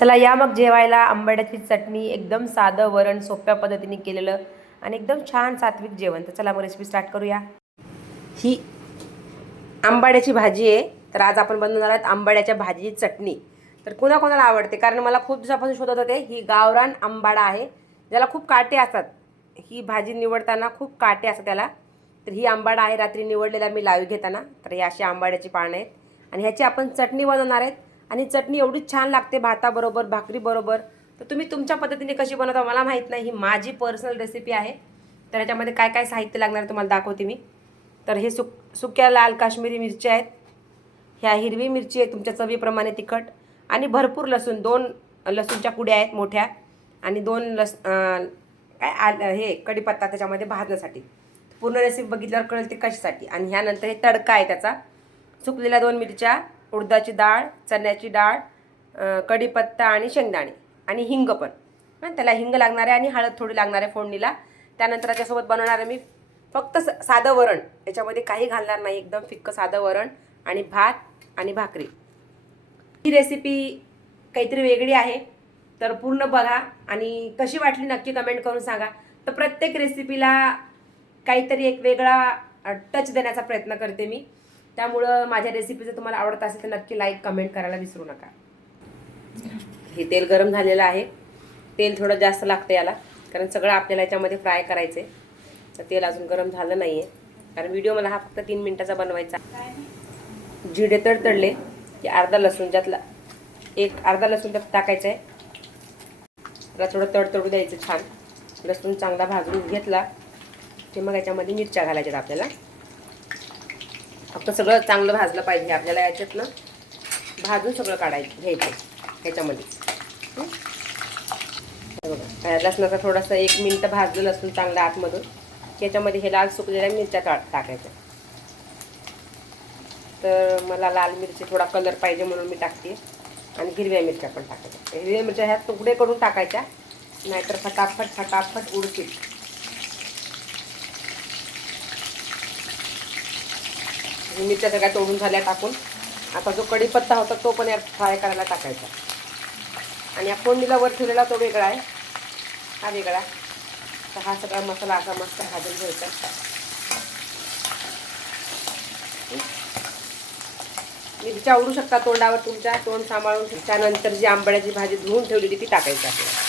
चला या मग जेवायला. आंबाड्याची चटणी, एकदम साधं वरण सोप्या पद्धतीने केलेलं आणि एकदम छान सात्विक जेवण. तर चला मग रेसिपी स्टार्ट करूया. ही आंबाड्याची भाजी आहे. तर आज आपण बनवणार आहोत आंबाड्याच्या भाजीची चटणी. तर कोणाकोणाला आवडते, कारण मला खूप दिवसापासून शोधत होते. ही गावरान आंबाडा आहे, ज्याला खूप काटे असतात. ही भाजी निवडताना खूप काटे असतात त्याला. तर ही आंबाडा आहे, रात्री निवडलेला मी लाईव्ह घेताना. तर ही अशी आंबाड्याची पानं आहेत आणि ह्याची आपण चटणी बनवणार आहेत. आणि चटणी एवढी छान लागते भाताबरोबर, भाकरीबरोबर. तर तुम्ही तुमच्या पद्धतीने कशी बनवता मला माहीत नाही, ही माझी पर्सनल रेसिपी आहे. तर ह्याच्यामध्ये काय काय साहित्य लागणार तुम्हाला दाखवते मी. तर हे सुक्या लाल काश्मीरी मिरच्या आहेत, ह्या हिरवी मिरची आहे तुमच्या चवीप्रमाणे तिखट, आणि भरपूर लसूण, 2 लसूणच्या कुड्या आहेत मोठ्या, आणि 2 हे कढीपत्ता त्याच्यामध्ये भाजण्यासाठी. पूर्ण रेसिपी बघितल्यावर कळेल ते कशासाठी. आणि ह्यानंतर हे तडका आहे त्याचा. सुकलेल्या 2 मिरच्या, उडदाची डाळ, चण्याची डाळ, कढीपत्ता आणि शेंगदाणे, आणि हिंग पण. त्याला हिंग लागणार आहे आणि हळद थोडी लागणार आहे फोडणीला. त्यानंतर त्याच्यासोबत बनवणार आहे मी फक्त साधं वरण, याच्यामध्ये काही घालणार नाही, एकदम फिक्कं साधं वरण आणि भात आणि भाकरी. ही रेसिपी काहीतरी वेगळी आहे, तर पूर्ण बघा आणि कशी वाटली नक्की कमेंट करून सांगा. तर प्रत्येक रेसिपीला काहीतरी एक वेगळा टच देण्याचा प्रयत्न करते मी. त्यामुळं माझ्या रेसिपी जर तुम्हाला आवडत असेल तर नक्की लाईक कमेंट करायला विसरू नका. हे तेल गरम झालेलं आहे. तेल थोडं जास्त लागतं याला, कारण सगळं आपल्याला याच्यामध्ये फ्राय करायचं आहे. तर तेल अजून गरम झालं नाही आहे, कारण व्हिडिओ मला हा फक्त 3 मिनिटाचा बनवायचा. जिरे तडतडले की अर्धा लसूण, ज्यातला अर्धा लसूण त्यात टाकायचं आहे. त्याला थोडं तडतडू द्यायचं छान. लसूण चांगला भाजून घेतला की मग याच्यामध्ये मिरच्या घालायच्यात आपल्याला. फक्त सगळं चांगलं भाजलं पाहिजे आपल्याला, याच्यातनं भाजून सगळं काढायचं घ्यायचं ह्याच्यामध्ये. बघा लसणाचा थोडासा 1 मिनिट भाजलं लसूण चांगलं आतमधून, याच्यामध्ये हे लाल सुकलेल्या मिरच्या टाकायच्या. तर मला लाल मिरची थोडा कलर पाहिजे म्हणून मी टाकते, आणि हिरव्या मिरच्या पण टाकायच्या. हिरव्या मिरच्या ह्या तुकडे करून टाकायच्या, नाहीतर फटाफट फटाफट उडतील. मिरच्या सगळ्या तोडून झाल्या टाकून. आता जो कढीपत्ता होता तो पण यात फ्राय करायला टाकायचा. आणि या फोडणीला वर ठेवलेला तो वेगळा आहे, हा वेगळा. तर हा सगळा मसाला असा मस्त भाजून घ्यायचा. मिरच्या आवडू शकता तोंडावर तुमच्या, तोंड सांभाळून. त्यानंतर जी आंबाड्याची भाजी धुवून ठेवलेली ती टाकायची आपल्याला.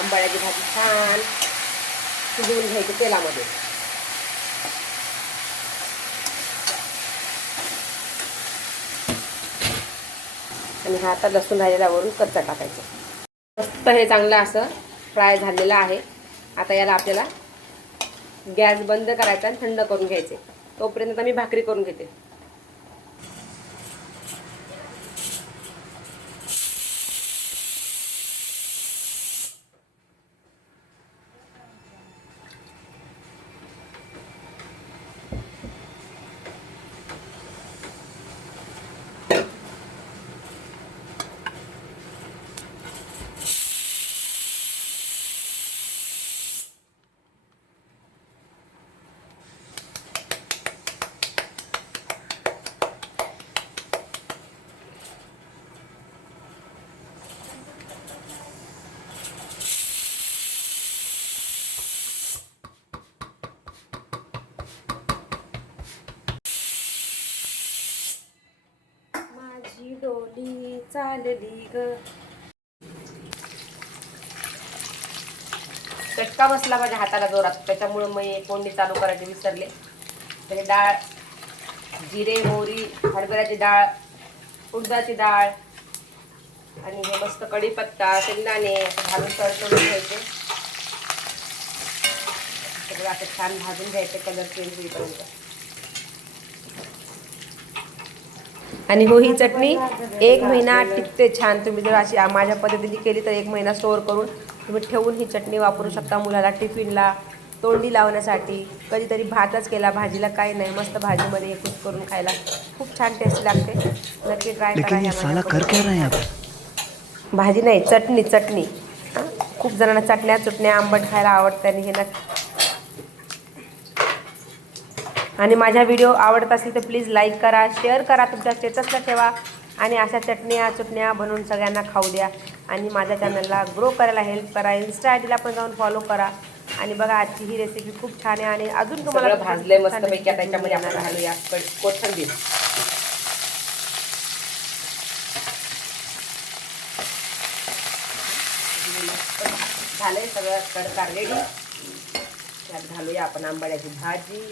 आंबाड्याची भाजी छान शिजवून घ्यायची तेलामध्ये. आणि हा आता लसूण राहिलेला वरून कच्चा टाकायचा. मस्त हे चांगलं असं फ्राय झालेलं आहे. आता याला आपल्याला गॅस बंद करायचा आणि थंड करून घ्यायचे. तोपर्यंत मी भाकरी करून घेते. माझी डोली चालली ग. चटका बसला माझ्या हाताला जोरात, त्याच्यामुळे मी फोडणी चालू करायचे विसरले. तर डाळ, जिरे, मोहरी, हरभऱ्याची डाळ, उडदाची डाळ, आणि हे मस्त कढीपत्ता, शेंगदाणे असं घालून तडतडून घ्यायचे. सगळं असं छान भाजून घ्यायचे कलर चेंज होईपर्यंत. आणि हो, ही चटणी 1 महिना टिकते छान. तुम्ही जर अशी माझ्या पद्धतीने केली तर 1 महिना स्टोअर करून तुम्ही ठेवून ही चटणी वापरू शकता. मुलाला टिफिनला, तोंडी लावण्यासाठी, कधीतरी भातच केला, भाजीला काही नाही, मस्त भाजीमध्ये हे कुक करून खायला खूप छान टेस्ट लागते. नक्की ट्राय करा. भाजी नाही, चटणी. चटणी खूप जणांना चटण्या आंबट खायला आवडतं, आणि हे आणि माझा व्हिडिओ आवडत असेल तर प्लीज लाईक करा, शेअर करा, तुमच्या स्टेटसला ठेवा आणि अशा चटण्या बनवून सगळ्यांना खाऊ द्या आणि माझ्या चॅनलला ग्रो करायला हेल्प करा. इन्स्टा आय डीला पण जाऊन फॉलो करा. आणि बघा आजची ही रेसिपी खूप छान आहे आणि अजून तुम्हाला भाजलंय मस्तपैकी. आता याच्यामध्ये आपण घालूया कोथिंबीर. झालंय सगळं तडका रेडी. त्यात घालूया आपण आंबाड्याची भाजी.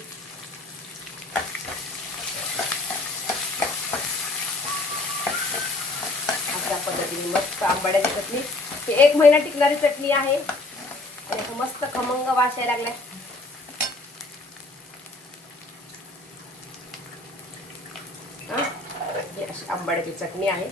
अशा पद्धतीने मस्त आंबाड्याची चटणी. ही 1 महिना टिकणारी चटणी आहे आणि असं मस्त खमंग वास यायला लागलाय. ही अशी आंबाड्याची चटणी आहे.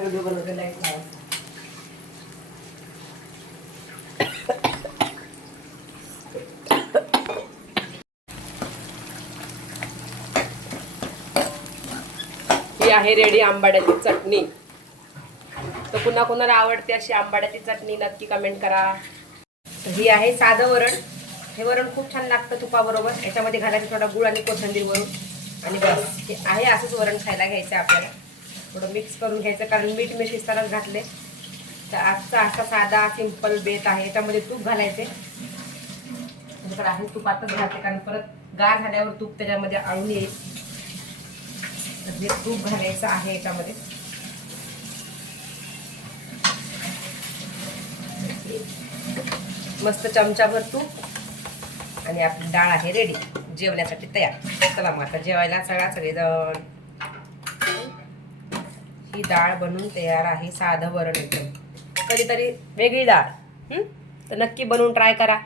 व्हिडिओ बनवते लाईट लावा. ही आहे रेडी आंबाड्याची चटणी. तर कुणा कुणाला आवडते अशी आंबाड्याची चटणी नक्की कमेंट करा. ही आहे साधं वरण. हे वरण खूप छान लागतं तुपाबरोबर. याच्यामध्ये घालायचं थोडा गुळ आणि कोथिंबीर वरून आणि बस. हे आहे असंच वरण खायला घ्यायचं आपल्याला. थोडं मिक्स करून घ्यायचं कारण मीठ मी शिजतानाच घातले. तर आजचा असा साधा सिंपल बेत आहे. याच्यामध्ये तूप घालायचे. तर आहे तुपातच घालते कारण परत गार झाल्यावर तूप त्याच्यामध्ये आळून येईल. तर हे तूप घालायचं आहे याच्यामध्ये. मस्त चमचाभर तूप आणि आपली डाळ आहे रेडी जेवण्यासाठी तयार. चला मग आता जेवायला सगळेजण. ही डाळ बनवून तयार आहे. साधं वरण एकदम. कधीतरी वेगळी डाळ तर नक्की बनवून ट्राय करा.